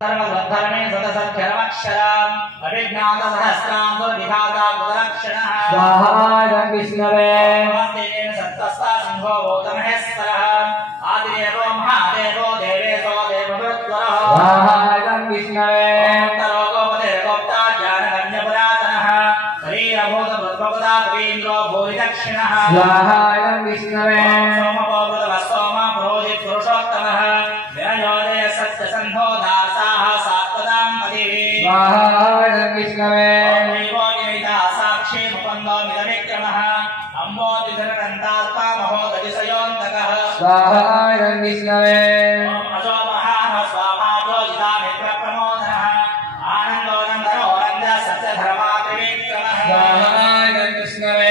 सर्वधरणे सदसक्षरमक्षरम् अभिज्ञात सहस्रांशो विधाता गुणलक्षणः स्वाहा विष्णवे नमस्तेन सत्तस्ता सिंहो भूतमहेश्वरः आदिदेवो महादेवो देवेशो देववृत्वरः स्वाहा विष्णवे तरोगोपते गोप्ता ज्ञानगण्यपुरातनः शरीरभूत बुद्ध्वपदा कवीन्द्रो भूरिदक्षिणः स्वाहा विष्णवे सोमपोवृतवस्तोम पुरोहित पुरुषोत्तमः विरयोदय सत्यसन्धो दासाः सात्वदाम्पतिः स्वाहा विष्णवे ॐ साक्षी मुकुन्दो मिदविक्रमः अम्बोधिधरकन्ताल्पा महोदधिसयोऽन्तकः स्वाहा विष्णवे अजो महाः स्वाभाजो जितामित्रप्रमोदनः आनन्दोनन्दनो रङ्ग सत्यधर्मा त्रिविक्रमः स्वाहा विष्णवे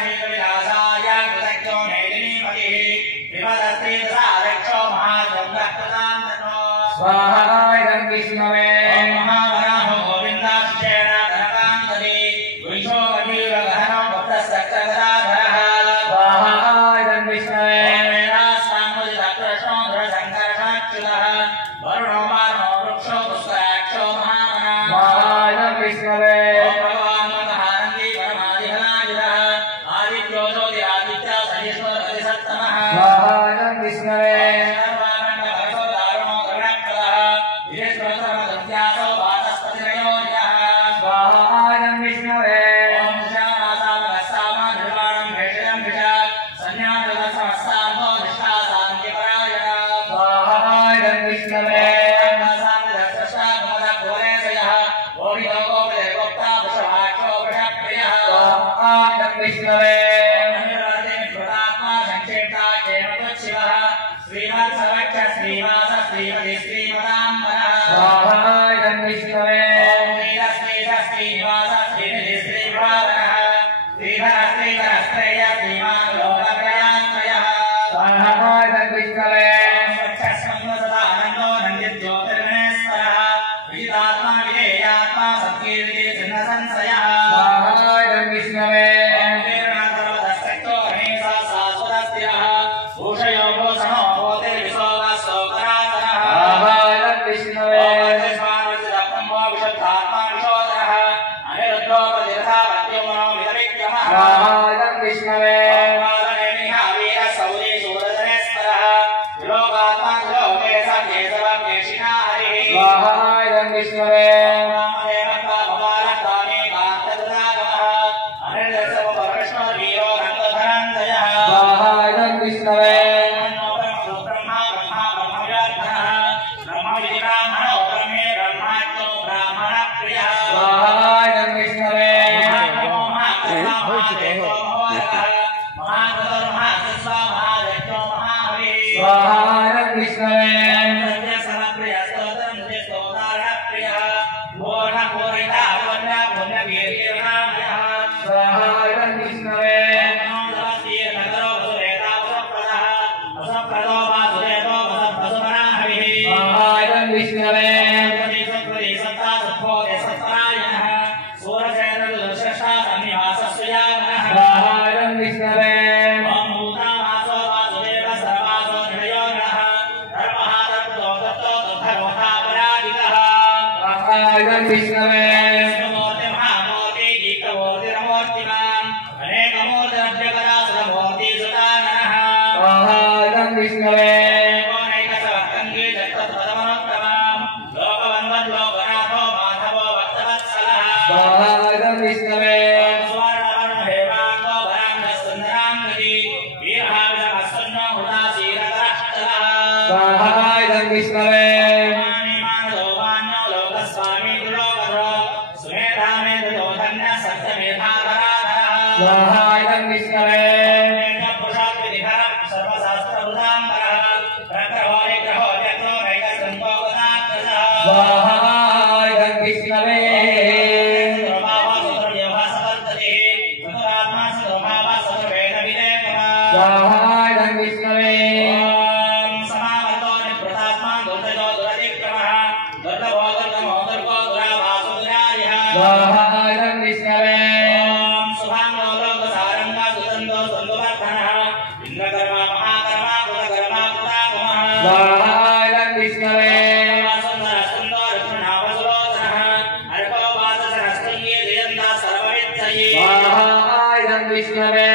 श्रीविलासाय कृतज्ञो मेदिनीपतिः विपदस्त्रीदशारक्षो महाजङ्गकृतान्तको स्वाहा विष्णवे महावराहो गोविन्दाक्षेण धनकाङ्गदी वृषो अधीरगहनो भक्तस्तक्रगदाधरः स्वाहा विष्णवे मेधास्ताङ्गुलितकृष्णो धृढसङ्कर्षाच्युतः वरुणो मार्णो वृक्षो पुष्कराक्षो महामनः स्वाहा विष्णवे भगवान् महानन्दी परमादिहनाजितः आदित्यो ज्योतिरादित्य सहिष्णुर अधिसत्तमः स्वाहा विष्णवे स्वाहा विष्णवे स्वाहा इदं विष्णवे